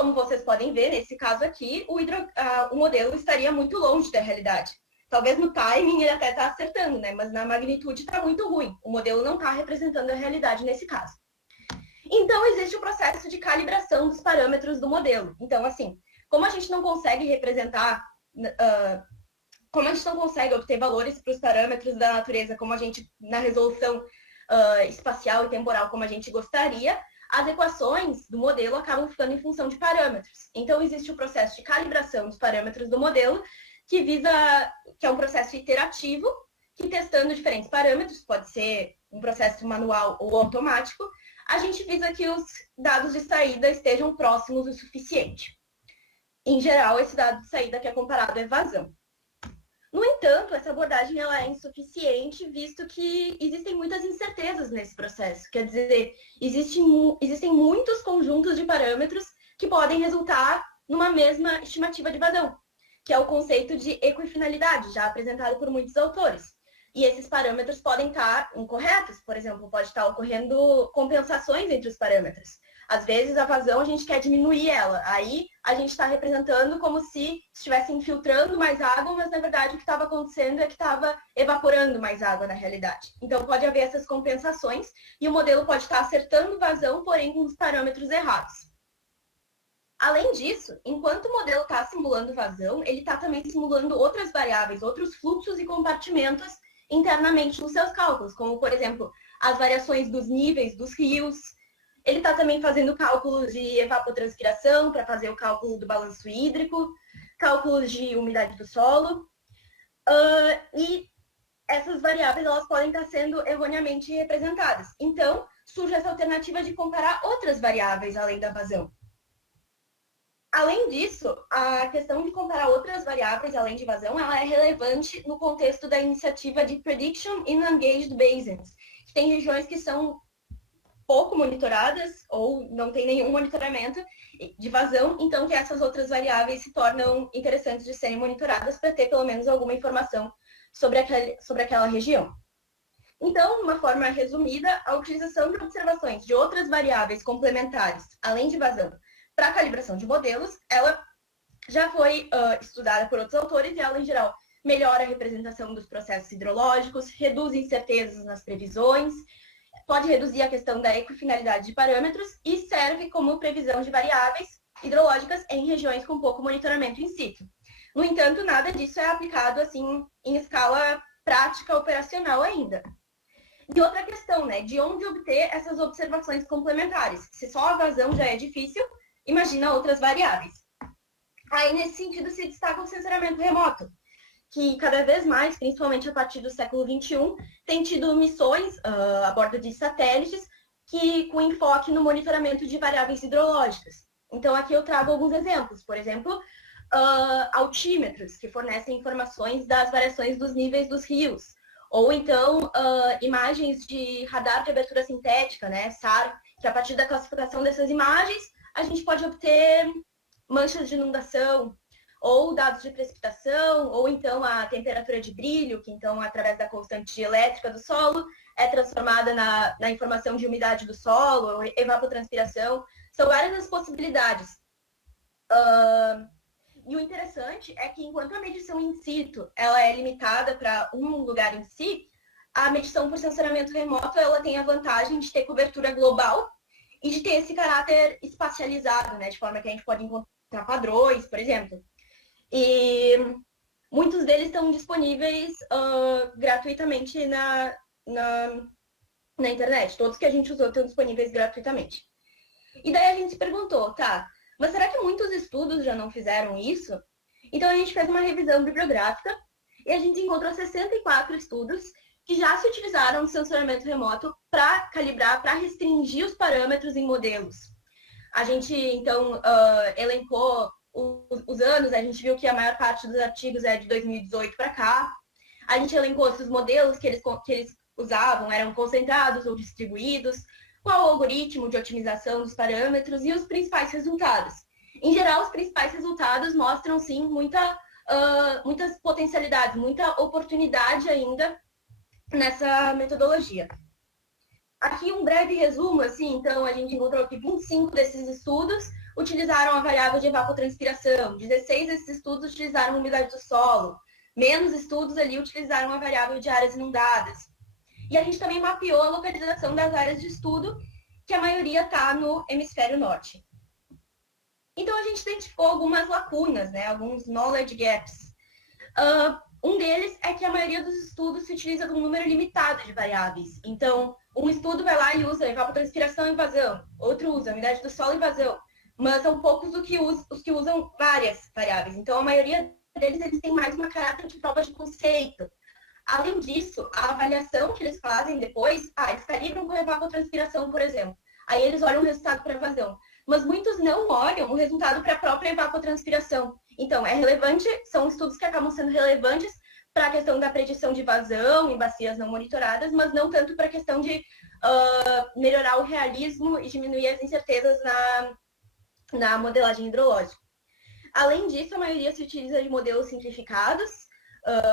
como vocês podem ver, nesse caso aqui, o modelo estaria muito longe da realidade. Talvez no timing ele até está acertando, né? Mas na magnitude está muito ruim. O modelo não está representando a realidade nesse caso. Então, existe o processo de calibração dos parâmetros do modelo. Então, assim, como a gente não consegue representar, como a gente não consegue obter valores para os parâmetros da natureza, como a gente, na resolução espacial e temporal, como a gente gostaria, as equações do modelo acabam ficando em função de parâmetros. Então, existe o processo de calibração dos parâmetros do modelo, que é um processo iterativo, que testando diferentes parâmetros, pode ser um processo manual ou automático, a gente visa que os dados de saída estejam próximos o suficiente. Em geral, esse dado de saída que é comparado é vazão. No entanto, essa abordagem ela é insuficiente, visto que existem muitas incertezas nesse processo. Quer dizer, existem muitos conjuntos de parâmetros que podem resultar numa mesma estimativa de vazão, que é o conceito de equifinalidade, já apresentado por muitos autores. E esses parâmetros podem estar incorretos, por exemplo, pode estar ocorrendo compensações entre os parâmetros. Às vezes, a vazão, a gente quer diminuir ela. Aí, a gente está representando como se estivesse infiltrando mais água, mas, na verdade, o que estava acontecendo é que estava evaporando mais água na realidade. Então, pode haver essas compensações e o modelo pode estar acertando vazão, porém, com os parâmetros errados. Além disso, enquanto o modelo está simulando vazão, ele está também simulando outras variáveis, outros fluxos e compartimentos internamente nos seus cálculos, como, por exemplo, as variações dos níveis dos rios. Ele está também fazendo cálculos de evapotranspiração para fazer o cálculo do balanço hídrico, cálculos de umidade do solo. E essas variáveis elas podem estar sendo erroneamente representadas. Então, surge essa alternativa de comparar outras variáveis além da vazão. Além disso, a questão de comparar outras variáveis além de vazão ela é relevante no contexto da iniciativa de Prediction in Engaged Basins, que tem regiões que são pouco monitoradas ou não tem nenhum monitoramento de vazão, então que essas outras variáveis se tornam interessantes de serem monitoradas para ter pelo menos alguma informação sobre aquela região. Então, de uma forma resumida, a utilização de observações de outras variáveis complementares, além de vazão, para a calibração de modelos, ela já foi estudada por outros autores e ela, em geral, melhora a representação dos processos hidrológicos, reduz incertezas nas previsões, pode reduzir a questão da equifinalidade de parâmetros e serve como previsão de variáveis hidrológicas em regiões com pouco monitoramento in situ. No entanto, nada disso é aplicado assim em escala prática operacional ainda. E outra questão, né, de onde obter essas observações complementares? Se só a vazão já é difícil, imagina outras variáveis. Aí, nesse sentido, se destaca o sensoramento remoto, que cada vez mais, principalmente a partir do século XXI, tem tido missões a bordo de satélites com enfoque no monitoramento de variáveis hidrológicas. Então, aqui eu trago alguns exemplos. Por exemplo, altímetros, que fornecem informações das variações dos níveis dos rios. Ou então, imagens de radar de abertura sintética, né, SAR, que a partir da classificação dessas imagens, a gente pode obter manchas de inundação, ou dados de precipitação, ou então a temperatura de brilho, que então, através da constante elétrica do solo, é transformada na informação de umidade do solo, evapotranspiração. São várias as possibilidades. E o interessante é que, enquanto a medição in situ ela é limitada para um lugar em si, a medição por sensoramento remoto ela tem a vantagem de ter cobertura global e de ter esse caráter espacializado, né, de forma que a gente pode encontrar padrões, por exemplo. E muitos deles estão disponíveis gratuitamente na internet. Todos que a gente usou estão disponíveis gratuitamente. E daí a gente se perguntou, tá, mas será que muitos estudos já não fizeram isso? Então a gente fez uma revisão bibliográfica e a gente encontrou 64 estudos que já se utilizaram de sensoramento remoto para calibrar, para restringir os parâmetros em modelos. A gente, então, elencou os anos, a gente viu que a maior parte dos artigos é de 2018 para cá. A gente elencou se os modelos que eles usavam eram concentrados ou distribuídos, qual o algoritmo de otimização dos parâmetros e os principais resultados. Em geral, os principais resultados mostram, sim, muitas potencialidades, muita oportunidade ainda nessa metodologia. Aqui um breve resumo, assim, então a gente encontrou aqui 25 desses estudos, utilizaram a variável de evapotranspiração, 16 desses estudos utilizaram a umidade do solo, menos estudos ali utilizaram a variável de áreas inundadas. E a gente também mapeou a localização das áreas de estudo, que a maioria está no hemisfério norte. Então, a gente identificou algumas lacunas, né? Alguns knowledge gaps. Um deles é que a maioria dos estudos se utiliza com um número limitado de variáveis. Então, um estudo vai lá e usa evapotranspiração e vazão, outro usa umidade do solo e vazão, mas são poucos os que usam várias variáveis. Então, a maioria deles eles têm mais uma caráter de prova de conceito. Além disso, a avaliação que eles fazem depois, eles calibram com evapotranspiração, por exemplo. Aí eles olham o resultado para vazão. Mas muitos não olham o resultado para a própria evapotranspiração. Então, é relevante, são estudos que acabam sendo relevantes para a questão da predição de vazão em bacias não monitoradas, mas não tanto para a questão de melhorar o realismo e diminuir as incertezas na modelagem hidrológica. Além disso, a maioria se utiliza de modelos simplificados,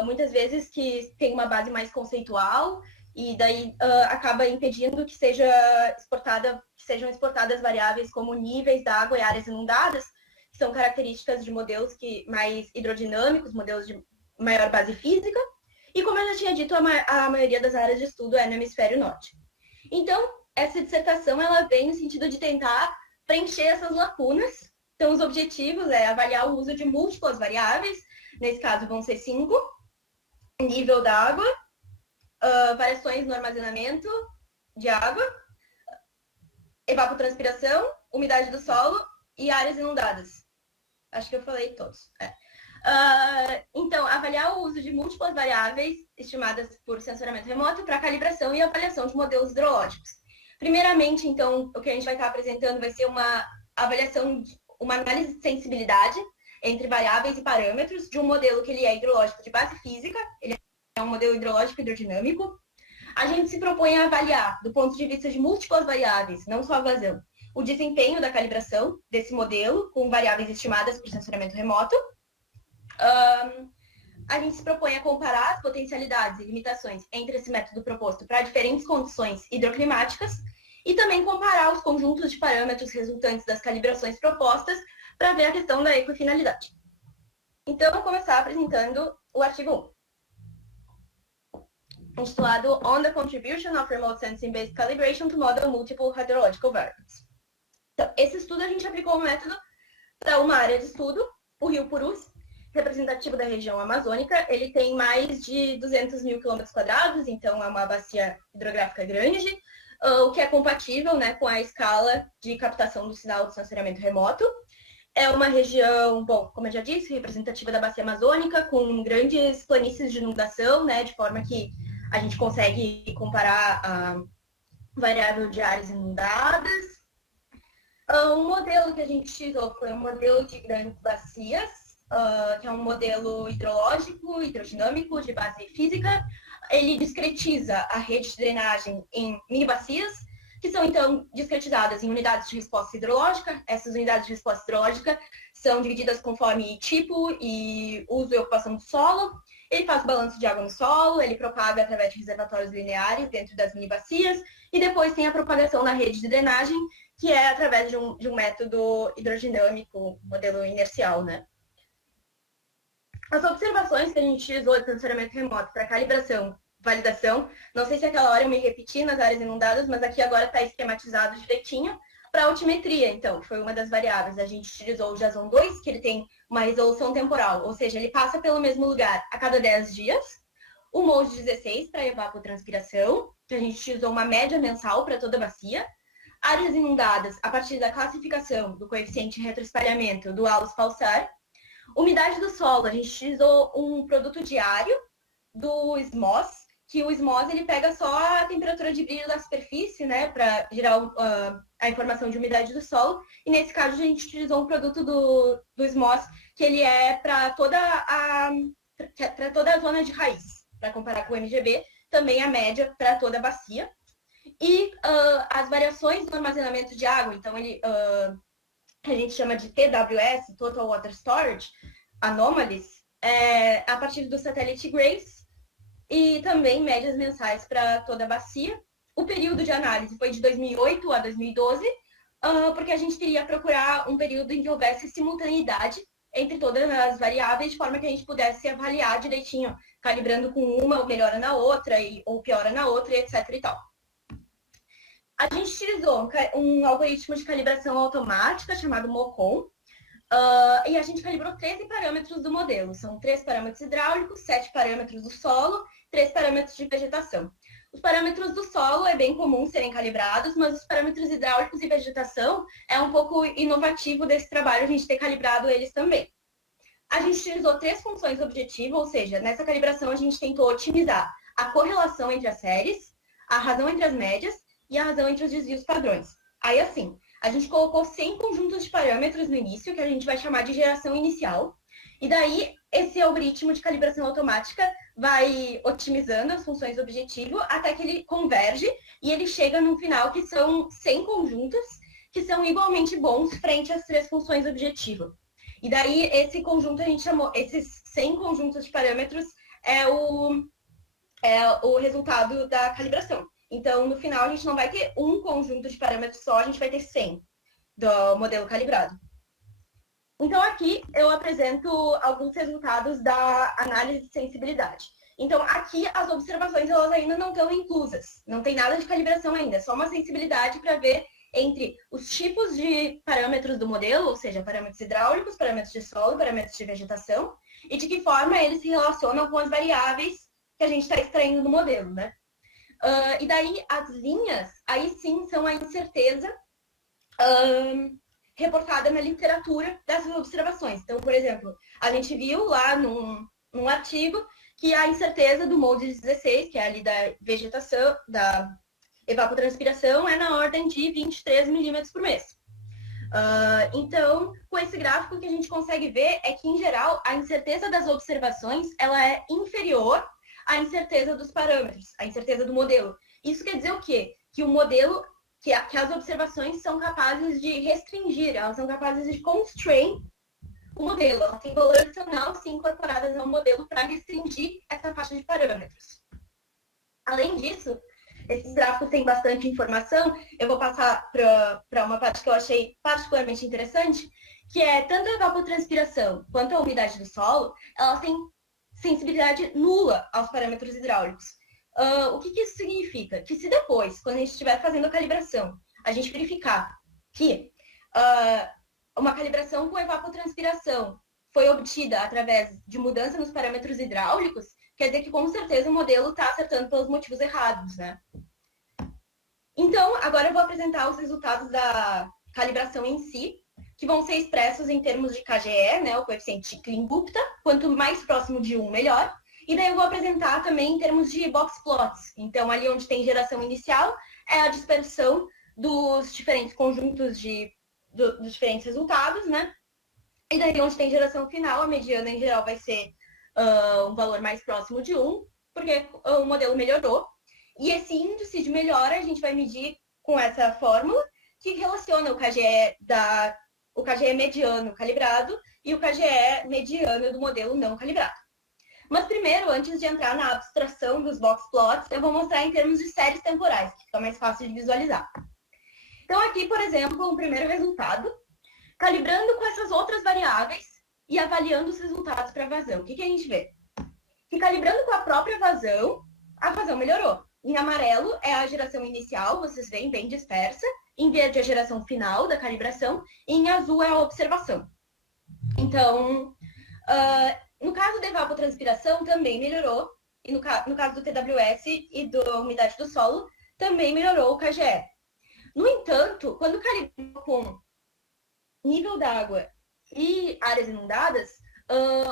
muitas vezes que tem uma base mais conceitual, e daí acaba impedindo que sejam exportadas variáveis como níveis da água e áreas inundadas, que são características de modelos mais hidrodinâmicos, modelos de maior base física, e como eu já tinha dito, a maioria das áreas de estudo é no hemisfério norte. Então, essa dissertação ela vem no sentido de tentar preencher essas lacunas. Então, os objetivos é avaliar o uso de múltiplas variáveis, nesse caso vão ser 5, nível da água, variações no armazenamento de água, evapotranspiração, umidade do solo e áreas inundadas. Acho que eu falei todos. Então, avaliar o uso de múltiplas variáveis estimadas por sensoramento remoto para calibração e avaliação de modelos hidrológicos. Primeiramente, então, o que a gente vai estar apresentando vai ser uma avaliação, uma análise de sensibilidade entre variáveis e parâmetros de um modelo que ele é hidrológico de base física, ele é um modelo hidrológico hidrodinâmico. A gente se propõe a avaliar, do ponto de vista de múltiplas variáveis, não só a vazão, o desempenho da calibração desse modelo com variáveis estimadas por sensoramento remoto. A gente se propõe a comparar as potencialidades e limitações entre esse método proposto para diferentes condições hidroclimáticas e também comparar os conjuntos de parâmetros resultantes das calibrações propostas para ver a questão da equifinalidade. Então, vou começar apresentando o artigo 1, intitulado On the Contribution of Remote Sensing-Based Calibration to Model Multiple Hydrological Variables. Então, esse estudo a gente aplicou o método para uma área de estudo, o Rio Purus, representativo da região amazônica. Ele tem mais de 200 mil quilômetros quadrados, então é uma bacia hidrográfica grande, o que é compatível, né, com a escala de captação do sinal de sensoriamento remoto. É uma região, bom, como eu já disse, representativa da bacia amazônica, com grandes planícies de inundação, né, de forma que a gente consegue comparar a variável de áreas inundadas. Um modelo que a gente utilizou foi um modelo de grandes bacias, que é um modelo hidrológico, hidrodinâmico, de base física. Ele discretiza a rede de drenagem em mini-bacias, que são, então, discretizadas em unidades de resposta hidrológica. Essas unidades de resposta hidrológica são divididas conforme tipo e uso e ocupação do solo. Ele faz o balanço de água no solo, ele propaga através de reservatórios lineares dentro das mini-bacias, e depois tem a propagação na rede de drenagem, que é através de um método hidrodinâmico, modelo inercial, né? As observações que a gente utilizou de sensoriamento remoto para calibração, validação, não sei se aquela hora eu me repeti nas áreas inundadas, mas aqui agora está esquematizado direitinho. Para altimetria, então, foi uma das variáveis. A gente utilizou o JSON 2, que ele tem uma resolução temporal, ou seja, ele passa pelo mesmo lugar a cada 10 dias. O MODE 16 para evapotranspiração, que a gente utilizou uma média mensal para toda a bacia. Áreas inundadas, a partir da classificação do coeficiente de retroespalhamento do Alus Pulsar. Umidade do solo, a gente utilizou um produto diário do SMOS, que o SMOS ele pega só a temperatura de brilho da superfície, né, para gerar a informação de umidade do solo. E nesse caso a gente utilizou um produto do SMOS que ele é para toda a zona de raiz, para comparar com o MGB, também a média para toda a bacia. E as variações no armazenamento de água, então ele a gente chama de TWS, Total Water Storage Anomalies, a partir do satélite GRACE, e também médias mensais para toda a bacia. O período de análise foi de 2008 a 2012, porque a gente queria procurar um período em que houvesse simultaneidade entre todas as variáveis, de forma que a gente pudesse avaliar direitinho, calibrando com uma, melhora na outra, ou piora na outra, e etc. e tal. A gente utilizou um algoritmo de calibração automática chamado MOCON, e a gente calibrou 13 parâmetros do modelo. São 3 parâmetros hidráulicos, 7 parâmetros do solo, 3 parâmetros de vegetação. Os parâmetros do solo é bem comum serem calibrados, mas os parâmetros hidráulicos e vegetação é um pouco inovativo desse trabalho a gente ter calibrado eles também. A gente utilizou 3 funções objetivo, ou seja, nessa calibração a gente tentou otimizar a correlação entre as séries, a razão entre as médias e a razão entre os desvios padrões. Aí, assim, a gente colocou 100 conjuntos de parâmetros no início, que a gente vai chamar de geração inicial, e daí esse algoritmo de calibração automática vai otimizando as funções do objetivo até que ele converge e ele chega no final que são 100 conjuntos que são igualmente bons frente às 3 funções do objetivo. E daí esse conjunto a gente chamou, esses 100 conjuntos de parâmetros é o resultado da calibração. Então, no final, a gente não vai ter um conjunto de parâmetros só, a gente vai ter 100 do modelo calibrado. Então, aqui eu apresento alguns resultados da análise de sensibilidade. Então, aqui as observações elas ainda não estão inclusas. Não tem nada de calibração ainda, só uma sensibilidade para ver entre os tipos de parâmetros do modelo, ou seja, parâmetros hidráulicos, parâmetros de solo, parâmetros de vegetação, e de que forma eles se relacionam com as variáveis que a gente está extraindo do modelo, né? E daí as linhas, aí sim, são a incerteza reportada na literatura dessas observações. Então, por exemplo, a gente viu lá num artigo que a incerteza do MODIS 16, que é ali da vegetação, da evapotranspiração, é na ordem de 23 milímetros por mês. Então, com esse gráfico, o que a gente consegue ver é que, em geral, a incerteza das observações ela é inferior à incerteza dos parâmetros, à incerteza do modelo. Isso quer dizer o quê? Que o modelo, que as observações são capazes de restringir, elas são capazes de constrain o modelo. Elas têm valor adicional, sim, incorporadas ao modelo para restringir essa faixa de parâmetros. Além disso, esses gráficos têm bastante informação. Eu vou passar para uma parte que eu achei particularmente interessante, que é tanto a evapotranspiração quanto a umidade do solo, elas têm sensibilidade nula aos parâmetros hidráulicos. O que isso significa? Que se depois, quando a gente estiver fazendo a calibração, a gente verificar que uma calibração com evapotranspiração foi obtida através de mudança nos parâmetros hidráulicos, quer dizer que com certeza o modelo está acertando pelos motivos errados, né? Então, agora eu vou apresentar os resultados da calibração em si, que vão ser expressos em termos de KGE, né, o coeficiente de Klein-Gupta, quanto mais próximo de 1, melhor. E daí eu vou apresentar também em termos de box plots. Então, ali onde tem geração inicial, é a dispersão dos diferentes conjuntos dos diferentes resultados, né? E daí onde tem geração final, a mediana em geral vai ser um valor mais próximo de 1, porque o modelo melhorou. E esse índice de melhora a gente vai medir com essa fórmula, que relaciona o KGE mediano calibrado e o KGE mediano do modelo não calibrado. Mas primeiro, antes de entrar na abstração dos box plots, eu vou mostrar em termos de séries temporais, que fica mais fácil de visualizar. Então aqui, por exemplo, um primeiro resultado, calibrando com essas outras variáveis e avaliando os resultados para a vazão. O que a gente vê? Que calibrando com a própria vazão, a vazão melhorou. Em amarelo é a geração inicial, vocês veem bem dispersa. Em verde, a geração final da calibração. E em azul é a observação. Então, no caso da evapotranspiração, também melhorou. E no caso do TWS e da umidade do solo, também melhorou o KGE. No entanto, quando calibrou com nível d'água e áreas inundadas,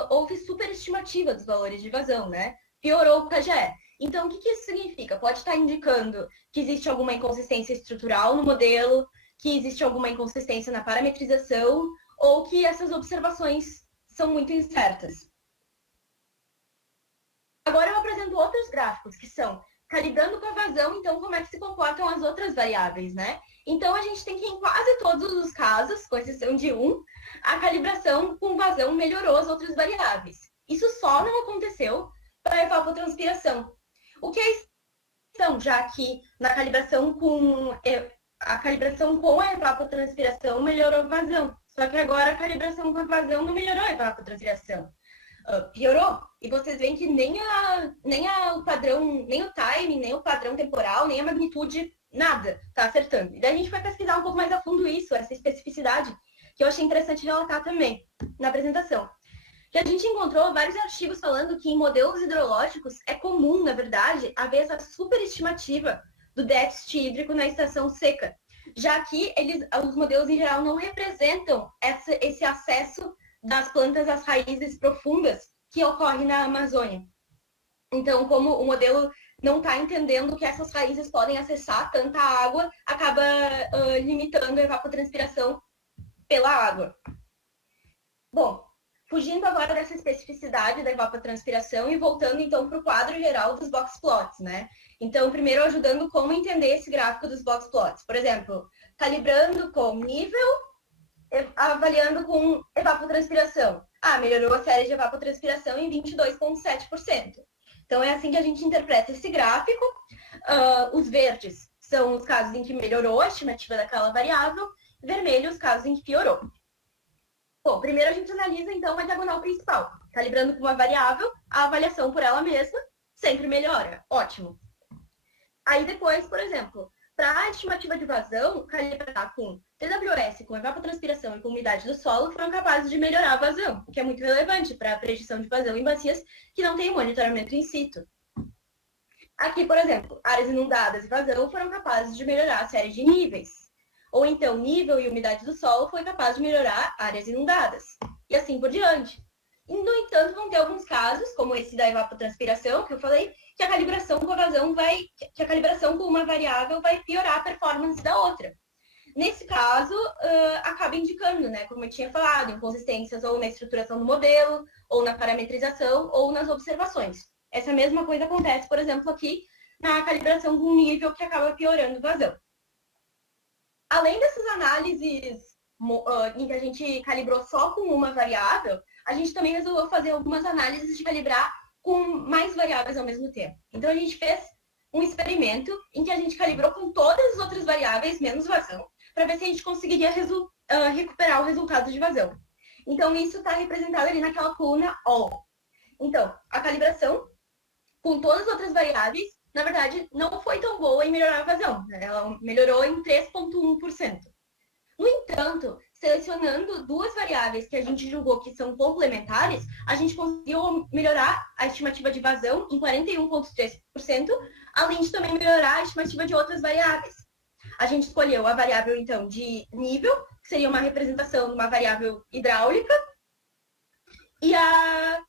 houve superestimativa dos valores de vazão, né? Piorou o KGE. Então, o que isso significa? Pode estar indicando que existe alguma inconsistência estrutural no modelo, que existe alguma inconsistência na parametrização, ou que essas observações são muito incertas. Agora eu apresento outros gráficos, que são calibrando com a vazão, então como é que se comportam as outras variáveis, né? Então, a gente tem que, em quase todos os casos, com exceção de um, a calibração com vazão melhorou as outras variáveis. Isso só não aconteceu para a evapotranspiração. O que é exceção, já que na calibração com a calibração com a evapotranspiração melhorou a vazão. Só que agora a calibração com a vazão não melhorou a evapotranspiração. Piorou. E vocês veem que nem o padrão, nem o timing, nem o padrão temporal, nem a magnitude, nada está acertando. E daí a gente vai pesquisar um pouco mais a fundo isso, essa especificidade, que eu achei interessante relatar também na apresentação. Que a gente encontrou vários artigos falando que em modelos hidrológicos é comum, na verdade, haver essa superestimativa do déficit hídrico na estação seca, já que os modelos em geral não representam esse acesso das plantas às raízes profundas que ocorre na Amazônia. Então, como o modelo não está entendendo que essas raízes podem acessar tanta água, acaba limitando a evapotranspiração pela água. Bom, fugindo agora dessa especificidade da evapotranspiração e voltando então para o quadro geral dos box plots, né? Então, primeiro ajudando como entender esse gráfico dos box plots. Por exemplo, calibrando com nível, avaliando com evapotranspiração. Melhorou a série de evapotranspiração em 22,7%. Então, é assim que a gente interpreta esse gráfico. Os verdes são os casos em que melhorou a estimativa daquela variável, vermelho os casos em que piorou. Bom, primeiro a gente analisa, então, a diagonal principal. Calibrando com uma variável, a avaliação por ela mesma sempre melhora. Ótimo. Aí depois, por exemplo, para a estimativa de vazão, calibrar com TWS, com evapotranspiração e com umidade do solo, foram capazes de melhorar a vazão, o que é muito relevante para a predição de vazão em bacias que não têm monitoramento in situ. Aqui, por exemplo, áreas inundadas e vazão foram capazes de melhorar a série de níveis. Ou então, nível e umidade do solo foi capaz de melhorar áreas inundadas. E assim por diante. E, no entanto, vão ter alguns casos, como esse da evapotranspiração, que eu falei, que a calibração com a vazão que a calibração com uma variável vai piorar a performance da outra. Nesse caso, acaba indicando, né, como eu tinha falado, inconsistências ou na estruturação do modelo, ou na parametrização, ou nas observações. Essa mesma coisa acontece, por exemplo, aqui na calibração com nível que acaba piorando vazão. Além dessas análises em que a gente calibrou só com uma variável, a gente também resolveu fazer algumas análises de calibrar com mais variáveis ao mesmo tempo. Então, a gente fez um experimento em que a gente calibrou com todas as outras variáveis, menos vazão, para ver se a gente conseguiria recuperar o resultado de vazão. Então, isso está representado ali naquela coluna All. Então, a calibração com todas as outras variáveis, na verdade, não foi tão boa em melhorar a vazão. Ela melhorou em 3,1%. No entanto, selecionando duas variáveis que a gente julgou que são complementares, a gente conseguiu melhorar a estimativa de vazão em 41,3%, além de também melhorar a estimativa de outras variáveis. A gente escolheu a variável, então, de nível, que seria uma representação de uma variável hidráulica, e a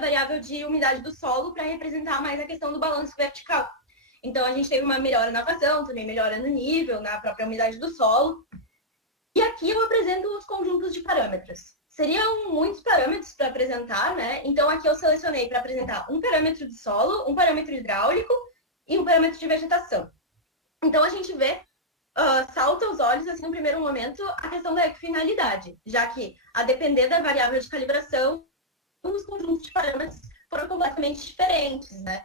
variável de umidade do solo para representar mais a questão do balanço vertical. Então, a gente teve uma melhora na vazão, também melhora no nível, na própria umidade do solo. E aqui eu apresento os conjuntos de parâmetros. Seriam muitos parâmetros para apresentar, né? Então, aqui eu selecionei para apresentar um parâmetro de solo, um parâmetro hidráulico e um parâmetro de vegetação. Então, a gente vê, salta aos olhos, assim, no primeiro momento, a questão da equifinalidade, já que, a depender da variável de calibração, os conjuntos de parâmetros foram completamente diferentes, né?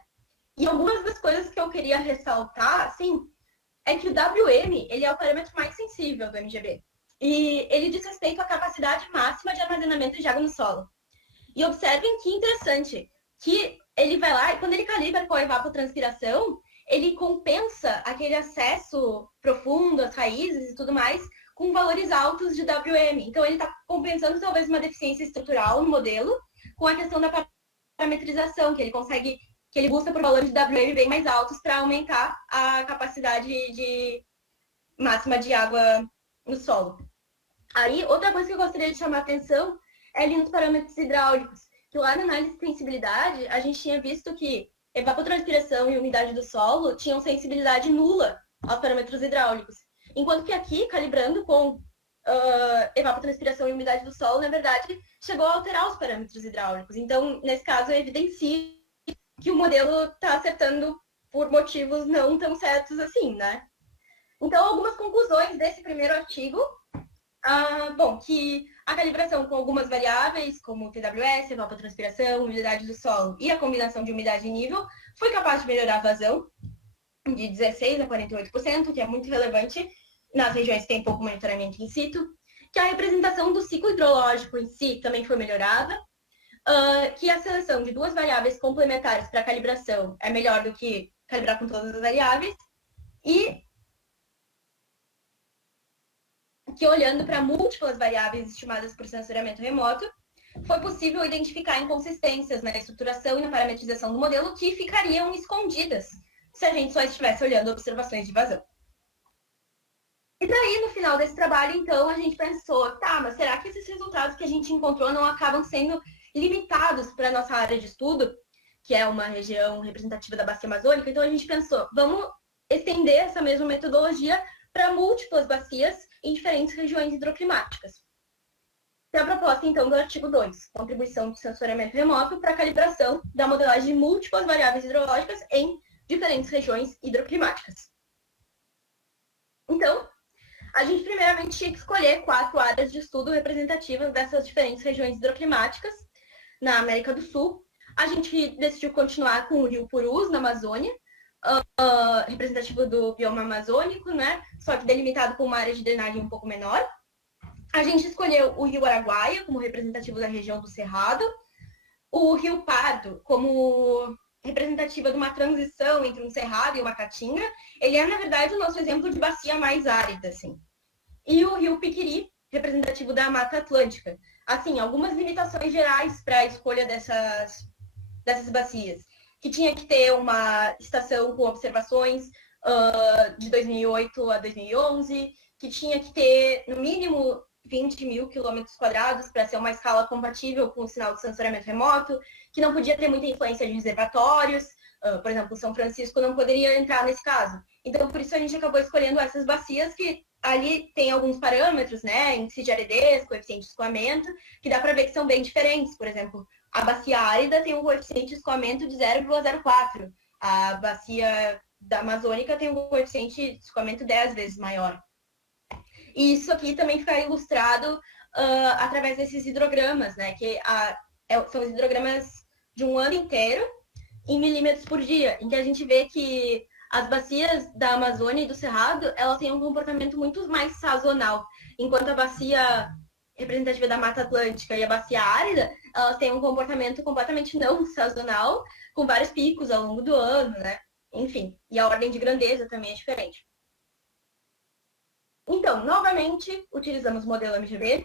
E algumas das coisas que eu queria ressaltar, assim, é que o WM, ele é o parâmetro mais sensível do MGB. E ele diz respeito à capacidade máxima de armazenamento de água no solo. E observem que interessante, que ele vai lá e quando ele calibra com a evapotranspiração, ele compensa aquele acesso profundo às raízes e tudo mais com valores altos de WM. Então, ele está compensando talvez uma deficiência estrutural no modelo com a questão da parametrização, que ele busca por valores de WM bem mais altos para aumentar a capacidade máxima de água no solo. Aí, outra coisa que eu gostaria de chamar a atenção é ali nos parâmetros hidráulicos, que lá na análise de sensibilidade, a gente tinha visto que evapotranspiração e umidade do solo tinham sensibilidade nula aos parâmetros hidráulicos. Enquanto que aqui, calibrando com evapotranspiração e umidade do solo, na verdade, chegou a alterar os parâmetros hidráulicos. Então, nesse caso, evidencia que o modelo está acertando por motivos não tão certos assim, né? Então, algumas conclusões desse primeiro artigo. Bom, que a calibração com algumas variáveis, como TWS, evapotranspiração, umidade do solo e a combinação de umidade e nível, foi capaz de melhorar a vazão. de 16% a 48%, que é muito relevante nas regiões que tem pouco monitoramento in situ, que a representação do ciclo hidrológico em si também foi melhorada, que a seleção de duas variáveis complementares para a calibração é melhor do que calibrar com todas as variáveis, e que olhando para múltiplas variáveis estimadas por sensoriamento remoto, foi possível identificar inconsistências na estruturação e na parametrização do modelo que ficariam escondidas se a gente só estivesse olhando observações de vazão. E daí, no final desse trabalho, então, a gente pensou, tá, mas será que esses resultados que a gente encontrou não acabam sendo limitados para a nossa área de estudo, que é uma região representativa da bacia amazônica? Então, a gente pensou, vamos estender essa mesma metodologia para múltiplas bacias em diferentes regiões hidroclimáticas. Tem a proposta, então, do artigo 2, contribuição de sensoriamento remoto para a calibração da modelagem de múltiplas variáveis hidrológicas em diferentes regiões hidroclimáticas. Então, a gente primeiramente tinha que escolher 4 áreas de estudo representativas dessas diferentes regiões hidroclimáticas na América do Sul. A gente decidiu continuar com o Rio Purus, na Amazônia, representativo do bioma amazônico, né? Só que delimitado com uma área de drenagem um pouco menor. A gente escolheu o Rio Araguaia como representativo da região do Cerrado, o Rio Pardo como representativa de uma transição entre um cerrado e uma caatinga. Ele é, na verdade, o nosso exemplo de bacia mais árida, assim. E o Rio Piquiri, representativo da Mata Atlântica. Assim, algumas limitações gerais para a escolha dessas bacias, que tinha que ter uma estação com observações de 2008 a 2011, que tinha que ter, no mínimo, 20 mil quilômetros quadrados para ser uma escala compatível com o sinal de sensoriamento remoto, que não podia ter muita influência de reservatórios, por exemplo, São Francisco não poderia entrar nesse caso. Então, por isso a gente acabou escolhendo essas bacias que ali tem alguns parâmetros, né, índice de aridez, coeficiente de escoamento, que dá para ver que são bem diferentes. Por exemplo, a bacia árida tem um coeficiente de escoamento de 0,04. A bacia da Amazônica tem um coeficiente de escoamento 10 vezes maior. E isso aqui também fica ilustrado através desses hidrogramas, né? Que são os hidrogramas de um ano inteiro em milímetros por dia, em que a gente vê que as bacias da Amazônia e do Cerrado, elas têm um comportamento muito mais sazonal, enquanto a bacia representativa da Mata Atlântica e a bacia árida, elas têm um comportamento completamente não sazonal, com vários picos ao longo do ano, né? Enfim, e a ordem de grandeza também é diferente. Então, novamente, utilizamos o modelo MGB,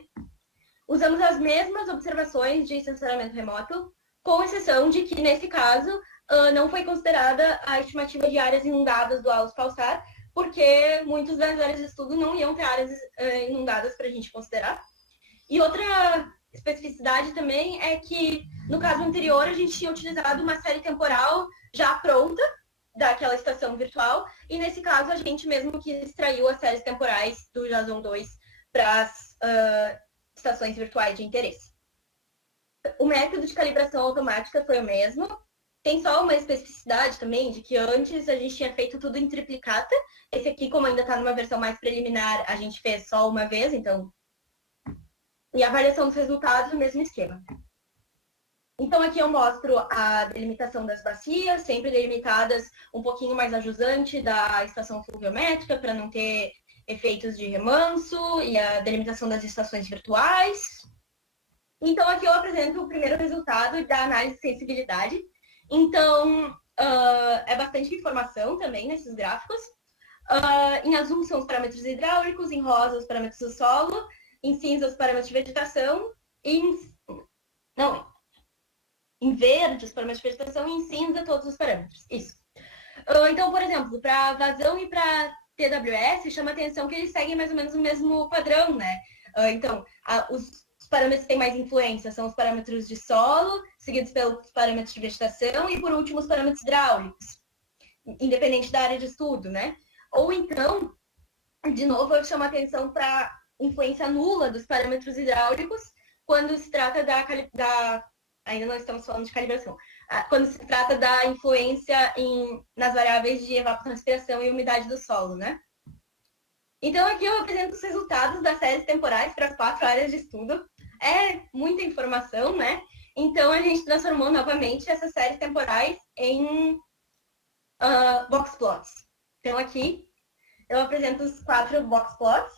usamos as mesmas observações de sensoriamento remoto, com exceção de que, nesse caso, não foi considerada a estimativa de áreas inundadas do Alus Pulsar, porque muitas das áreas de estudo não iam ter áreas inundadas para a gente considerar. E outra especificidade também é que, no caso anterior, a gente tinha utilizado uma série temporal já pronta, daquela estação virtual, e nesse caso a gente mesmo que extraiu as séries temporais do JASON 2 para as estações virtuais de interesse. O método de calibração automática foi o mesmo, tem só uma especificidade também, de que antes a gente tinha feito tudo em triplicata, esse aqui, como ainda está numa versão mais preliminar, a gente fez só uma vez, então... E a avaliação dos resultados, o mesmo esquema. Então, aqui eu mostro a delimitação das bacias, sempre delimitadas um pouquinho mais a jusante da estação fluviométrica, para não ter efeitos de remanso, e a delimitação das estações virtuais. Então, aqui eu apresento o primeiro resultado da análise de sensibilidade. Então, é bastante informação também nesses gráficos. Em azul são os parâmetros hidráulicos, em rosa os parâmetros do solo, em cinza os parâmetros de vegetação, em verde os parâmetros de vegetação e em cinza todos os parâmetros. Isso. Então, por exemplo, para vazão e para TWS, chama atenção que eles seguem mais ou menos o mesmo padrão, né? Então, os parâmetros que têm mais influência são os parâmetros de solo, seguidos pelos parâmetros de vegetação e, por último, os parâmetros hidráulicos, independente da área de estudo, né? Ou então, de novo, eu chamo atenção para a influência nula dos parâmetros hidráulicos quando se trata ainda não estamos falando de calibração. Quando se trata da influência nas variáveis de evapotranspiração e umidade do solo, né? Então, aqui eu apresento os resultados das séries temporais para as 4 áreas de estudo. É muita informação, né? Então, a gente transformou novamente essas séries temporais em box plots. Então, aqui eu apresento os 4 box plots.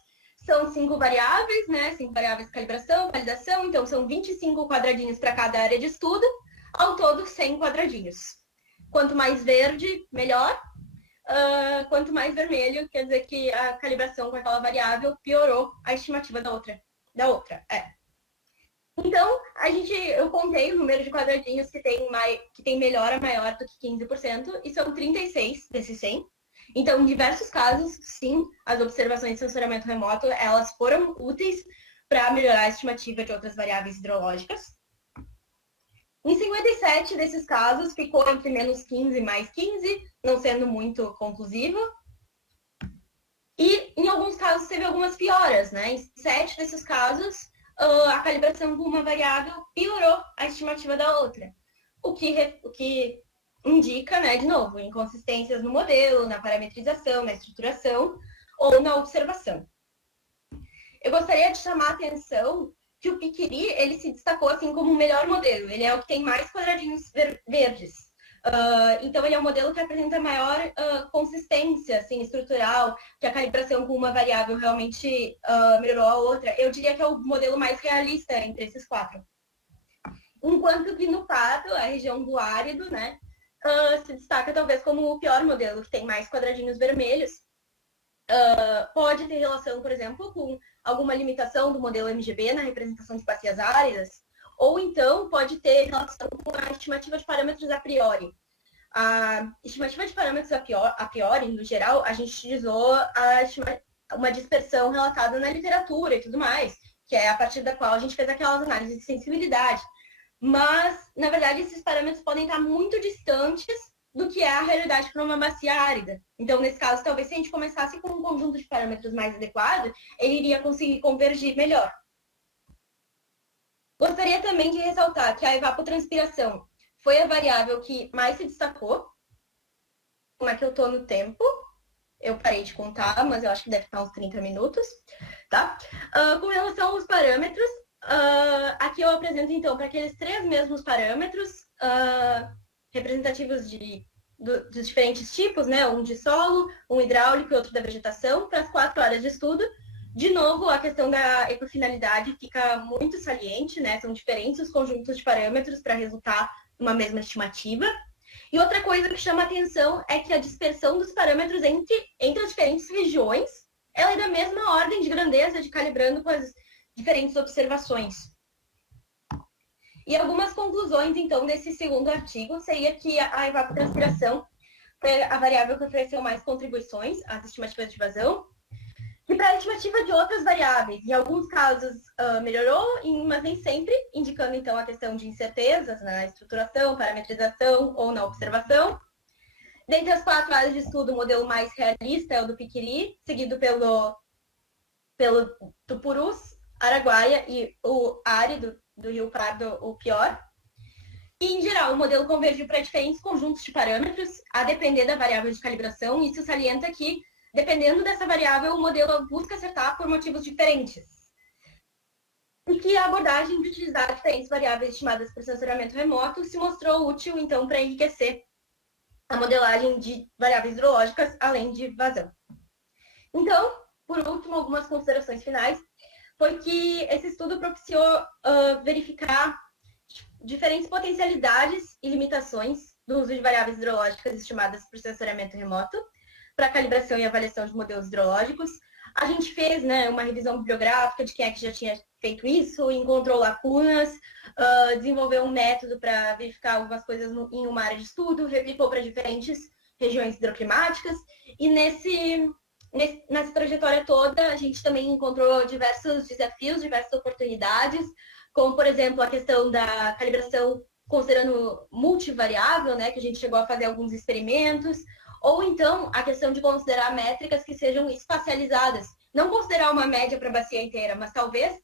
São 5 variáveis, né? 5 variáveis de calibração, validação. Então, são 25 quadradinhos para cada área de estudo. Ao todo, 100 quadradinhos. Quanto mais verde, melhor. Quanto mais vermelho, quer dizer que a calibração com aquela variável piorou a estimativa da outra. Então, eu contei o número de quadradinhos que tem melhora maior do que 15%, e são 36 desses 100. Então, em diversos casos, sim, as observações de sensoriamento remoto, elas foram úteis para melhorar a estimativa de outras variáveis hidrológicas. Em 57 desses casos, ficou entre menos 15 e mais 15, não sendo muito conclusivo. E, em alguns casos, teve algumas pioras, né? Em 7 desses casos, a calibração com uma variável piorou a estimativa da outra. O que indica, né, de novo, inconsistências no modelo, na parametrização, na estruturação ou na observação. Eu gostaria de chamar a atenção que o Piquiri, ele se destacou assim como o melhor modelo. Ele é o que tem mais quadradinhos verdes. Então, ele é um modelo que apresenta maior consistência assim, estrutural, que a calibração com uma variável realmente melhorou a outra. Eu diria que é o modelo mais realista entre esses 4. Enquanto que no Pato, a região do árido, né, se destaca talvez como o pior modelo, que tem mais quadradinhos vermelhos. Pode ter relação, por exemplo, com alguma limitação do modelo MGB na representação de bacias áridas, ou então pode ter relação com a estimativa de parâmetros a priori. A estimativa de parâmetros a priori, no geral, a gente utilizou uma dispersão relatada na literatura e tudo mais, que é a partir da qual a gente fez aquelas análises de sensibilidade. Mas, na verdade, esses parâmetros podem estar muito distantes do que é a realidade para uma bacia árida. Então, nesse caso, talvez se a gente começasse com um conjunto de parâmetros mais adequado, ele iria conseguir convergir melhor. Gostaria também de ressaltar que a evapotranspiração foi a variável que mais se destacou. Como é que eu estou no tempo? Eu parei de contar, mas eu acho que deve estar uns 30 minutos. Tá? Com relação aos parâmetros, aqui eu apresento, então, para aqueles 3 mesmos parâmetros representativos dos diferentes tipos, né? Um de solo, um hidráulico e outro da vegetação, para as 4 áreas de estudo. De novo, a questão da ecofinalidade fica muito saliente, né? São diferentes os conjuntos de parâmetros para resultar numa mesma estimativa. E outra coisa que chama atenção é que a dispersão dos parâmetros entre as diferentes regiões, ela é da mesma ordem de grandeza, de calibrando com as diferentes observações. E algumas conclusões, então, desse segundo artigo seria que a evapotranspiração foi a variável que ofereceu mais contribuições às estimativas de vazão, e para a estimativa de outras variáveis, em alguns casos melhorou, mas nem sempre, indicando então a questão de incertezas na estruturação, parametrização ou na observação. Dentre as 4 áreas de estudo, o modelo mais realista é o do Piquiri, seguido pelo Tupurus, Araguaia e o árido do Rio Pardo, o pior. E, em geral, o modelo convergiu para diferentes conjuntos de parâmetros, a depender da variável de calibração. Isso salienta que, dependendo dessa variável, o modelo busca acertar por motivos diferentes. E que a abordagem de utilizar diferentes variáveis estimadas por sensoriamento remoto se mostrou útil, então, para enriquecer a modelagem de variáveis hidrológicas, além de vazão. Então, por último, algumas considerações finais, foi que esse estudo propiciou verificar diferentes potencialidades e limitações do uso de variáveis hidrológicas estimadas por sensoriamento remoto para calibração e avaliação de modelos hidrológicos. A gente fez, né, uma revisão bibliográfica de quem é que já tinha feito isso, encontrou lacunas, desenvolveu um método para verificar algumas coisas em uma área de estudo, replicou para diferentes regiões hidroclimáticas, e nessa trajetória toda, a gente também encontrou diversos desafios, diversas oportunidades, como, por exemplo, a questão da calibração considerando multivariável, né, que a gente chegou a fazer alguns experimentos, ou então a questão de considerar métricas que sejam espacializadas. Não considerar uma média para a bacia inteira, mas talvez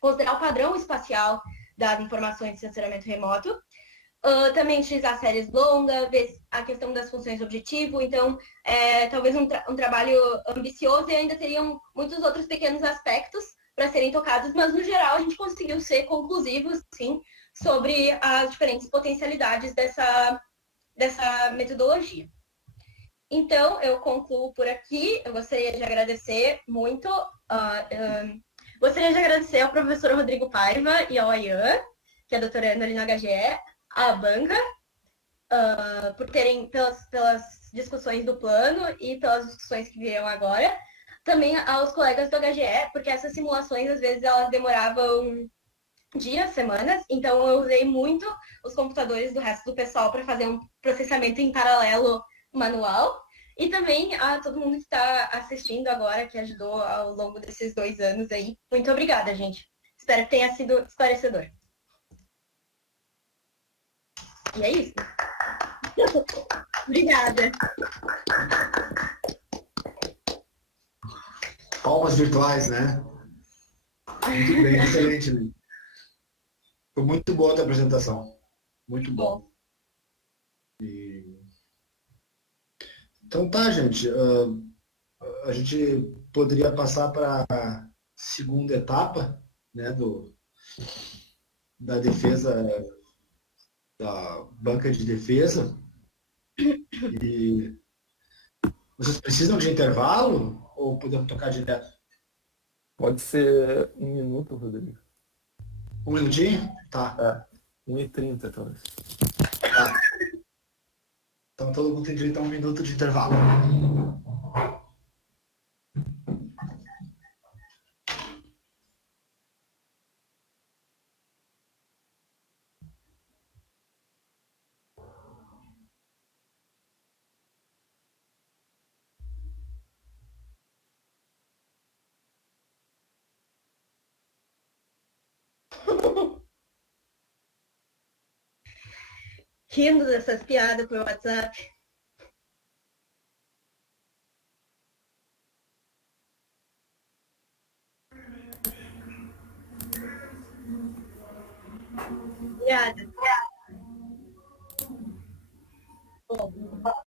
considerar o padrão espacial das informações de sensoriamento remoto. Também utilizar séries longas, ver a questão das funções de objetivo. Então, talvez um trabalho ambicioso, e ainda teriam muitos outros pequenos aspectos para serem tocados, mas no geral a gente conseguiu ser conclusivos, sim, sobre as diferentes potencialidades dessa metodologia. Então, eu concluo por aqui. Eu gostaria de agradecer muito. Gostaria de agradecer ao professor Rodrigo Paiva e ao Ayan, que é doutorando ali no HGE, à banca, por terem, pelas discussões do plano e pelas discussões que vieram agora. Também aos colegas do HGE, porque essas simulações, às vezes, elas demoravam dias, semanas, então eu usei muito os computadores do resto do pessoal para fazer um processamento em paralelo manual. E também a todo mundo que está assistindo agora, que ajudou ao longo desses 2 anos aí. Muito obrigada, gente. Espero que tenha sido esclarecedor. E é isso. Obrigada. Palmas virtuais, né? Muito bem, excelente, Lili. Foi muito boa a tua apresentação. Muito bom. Então tá, gente. A gente poderia passar para a segunda etapa, né, da defesa, da banca de defesa. E vocês precisam de intervalo ou podemos tocar direto? Pode ser 1 minuto, Rodrigo. 1 minutinho? Tá. 1h30, talvez. Tá. Então todo mundo tem direito a 1 minuto de intervalo. Rindo dessas piadas por WhatsApp. Obrigada. Bom.